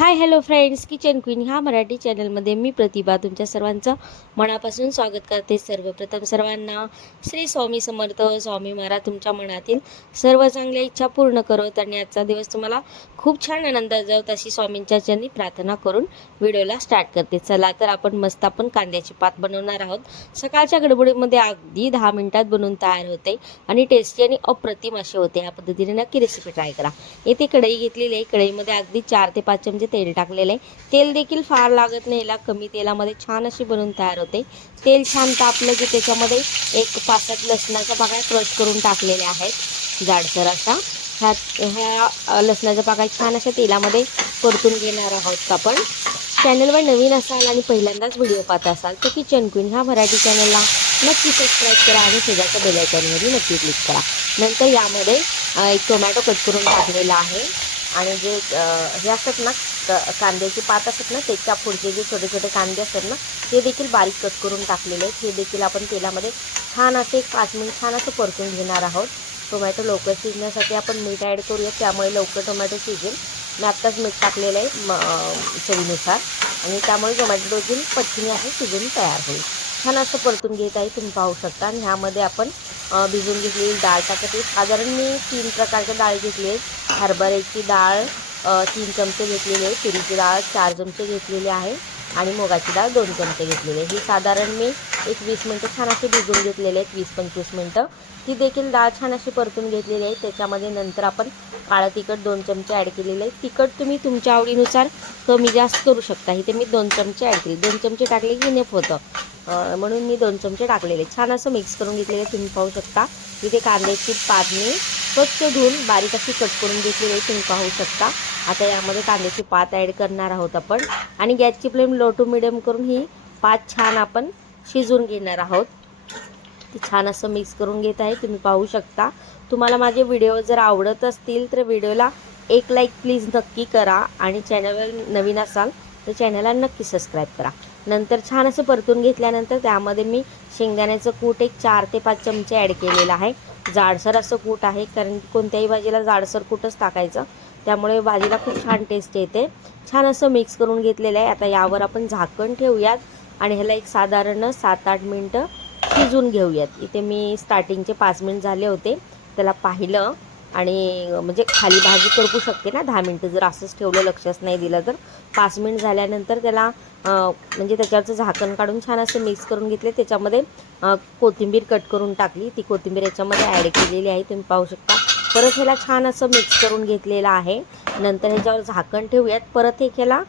Hi hello friends kitchen queen ह्या मराठी चॅनलमध्ये मी प्रतिभा तुमच्या सर्वांचं मनापासून स्वागत करते सर्वप्रथम सर्वांना. श्री स्वामी समर्थ स्वामी महाराज तुमच्या मनातील सर्व चांगल्या इच्छा पूर्ण करत आणि आजचा दिवस तुम्हाला खूप छान आनंदात जावत अशी स्वामींच्या चरणी प्रार्थना करून व्हिडिओला स्टार्ट करते. चला तर आपण मस्त आपण कांद्याची पात बनवणार आहोत. सकाळच्या गडबडीमध्ये अगदी दहा मिनिटात बनवून तयार होते आणि टेस्टी आणि अप्रतिम असे होते. या पद्धतीने नक्की रेसिपी ट्राय करा. येथे कढई घेतलेली आहे. कढईमध्ये अगदी चार ते पाच चमचे तेल टाकलेलं आहे. तेल देखील फार लागत नाही याला. कमी तेलामध्ये छान अशी बनवून तयार होते. तेल छान तापलं की त्याच्यामध्ये एक पाच सात लसणाच्या पाकळ्या क्रश करून टाकलेल्या आहेत. जाडसर अशा ह्या ह्या लसणाचा लसणाच्या पाकळ्या छान अशा तेलामध्ये परतून घेणार आहोत आपण. चॅनलवर नवीन असाल आणि पहिल्यांदाच व्हिडिओ पाहत असाल तर किचन क्वीन ह्या मराठी चॅनलला नक्की सबस्क्राईब करा आणि शेजारच्या बेलायकॉनमध्ये नक्की क्लिक करा. नंतर यामध्ये एक टोमॅटो कट करून टाकलेला आहे. आणि जे हे असतात ना क- कांद्याची पात असतात ना त्याच्या पुढचे जे छोटे छोटे कांदे असतात ना ते देखील बारीक कट करून टाकलेले आहेत. हे देखील आपण तेलामध्ये छान असे एक पाच मिनिट छान असं परतून घेणार आहोत. टोमॅटो लवकर शिजण्यासाठी आपण मीठ ॲड करूया त्यामुळे लवकर टोमॅटो शिजेल. मी आत्ताच मीठ टाकलेलं आहे म चवीनुसार. आणि त्यामुळे टोमॅटो देखील पटकीने आहे शिजून तयार होईल. छान असं परतून घेत आहे तुम्ही पाहू शकता. आणि ह्यामध्ये आपण भिजून घेतलेली डाळ टाकत आहे. साधारण मी तीन प्रकारच्या डाळ घेतली आहेत. हरभऱ्याची डाळ तीन चमचे घेतलेले आहे तुरीची डाळ चार चमचे घेतलेले आहे आणि मुगाची डाळ दोन चमचे घेतलेले आहे ही साधारण मी एक वीस मिनटं छान असे भिजून घेतलेले आहेत. वीस पंचवीस मिनटं. ती देखील डाळ छान अशी परतून घेतलेली आहे. त्याच्यामध्ये नंतर आपण काळं तिखट दोन चमचे ॲड केलेले आहे तिखट तुम्ही तुमच्या आवडीनुसार कमी जास्त करू शकता. इथे मी दोन चमचे ॲड केले. दोन चमचे टाकले की नेफ होतं. म्हणून मी दोन चमचे टाकलेले छान असं मिक्स करून घेतलेले तुम्ही पाहू शकता. इथे कांद्याची पातणी स्वच्छ धुवून बारीक अशी कट करून घेतलेली आहे. तुम्ही पाहू शकता. आता यामध्ये कांद्याची पात ॲड करणार आहोत आपण. आणि गॅसची फ्लेम लो टू मिडियम करून ही पात छान आपण शिजवून घेणार आहोत. ती छान असं मिक्स करून घेत आहे तुम्ही पाहू शकता. तुम्हाला माझे व्हिडिओ जर आवडत असतील तर व्हिडिओला एक लाईक प्लीज नक्की करा आणि चॅनलवर नवीन असाल तर चॅनलला नक्की सबस्क्राईब करा. नंतर छान असं परतून घेतल्यानंतर त्यामध्ये मी शेंगदाण्याचं कूट एक चार ते पाच चमचे ॲड केलेलं आहे. जाडसर असं कूट आहे कारण कोणत्याही भाजीला जाडसर कूटच टाकायचं. त्यामुळे भाजीला खूप छान टेस्ट येते. छान असं मिक्स करून घेतलेलं आहे. आता यावर आपण झाकण ठेवूयात आणि ह्याला एक साधारण सात आठ मिनटं शिजून घेऊयात. इथे मी स्टार्टिंगचे पाच मिनिट झाले होते. त्याला पाहिलं आणि म्हणजे खाली भाजी करपू शकते ना? दहा मिनटं जर असंच ठेवलं लक्षच नाही दिलं तर. पाच मिनिट झाल्यानंतर त्याला म्हणजे त्याच्यावरचं झाकण काढून छान असं मिक्स करून घेतले. त्याच्यामध्ये कोथिंबीर कट करून टाकली. ती कोथिंबीर याच्यामध्ये ॲड केलेली आहे. तुम्ही पाहू शकता. परत ह्याला छान असं मिक्स करून घेतलेलं आहे. नंतर ह्याच्यावर झाकण ठेवूयात. परत एक ह्याला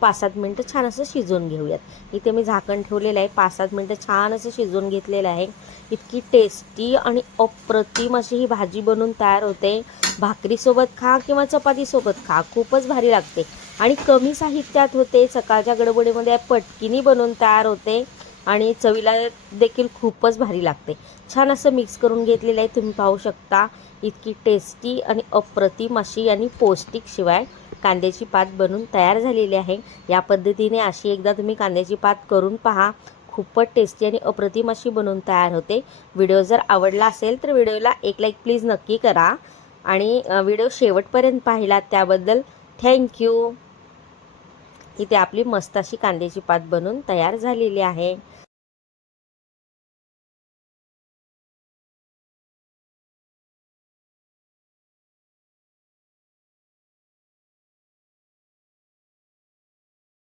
पाच सात मिनटं छान असं शिजवून घेऊयात. इथे मी झाकण ठेवलेलं आहे. पाच सात मिनटं छान असं शिजवून घेतलेलं आहे. इतकी टेस्टी आणि अप्रतिम अशी ही भाजी बनवून तयार होते. भाकरीसोबत खा किंवा चपातीसोबत खा. खूपच भारी लागते. आणि कमी साहित्यात होते. सकाळच्या गडबडीमध्ये पटकिनी बनवून तयार होते. आणि चवीला देखील खूपच भारी लागते. छान असं मिक्स करून घेतलेलं आहे. तुम्ही पाहू शकता इतकी टेस्टी आणि अप्रतिम अशी आणि पौष्टिक शिवाय कांद्याची पात बनवून तयार झालेली आहे. या पद्धतीने अशी एकदा तुम्ही कांद्याची पात करून पहा. खूपच टेस्टी आणि अप्रतिम अशी बनवून तयार होते. व्हिडिओ जर आवडला असेल तर व्हिडिओला एक लाईक प्लीज नक्की करा. आणि व्हिडिओ शेवटपर्यंत पाहिला त्याबद्दल थँक्यू इथे आपली मस्त अशी कांद्याची पात बनवून तयार झालेली आहे.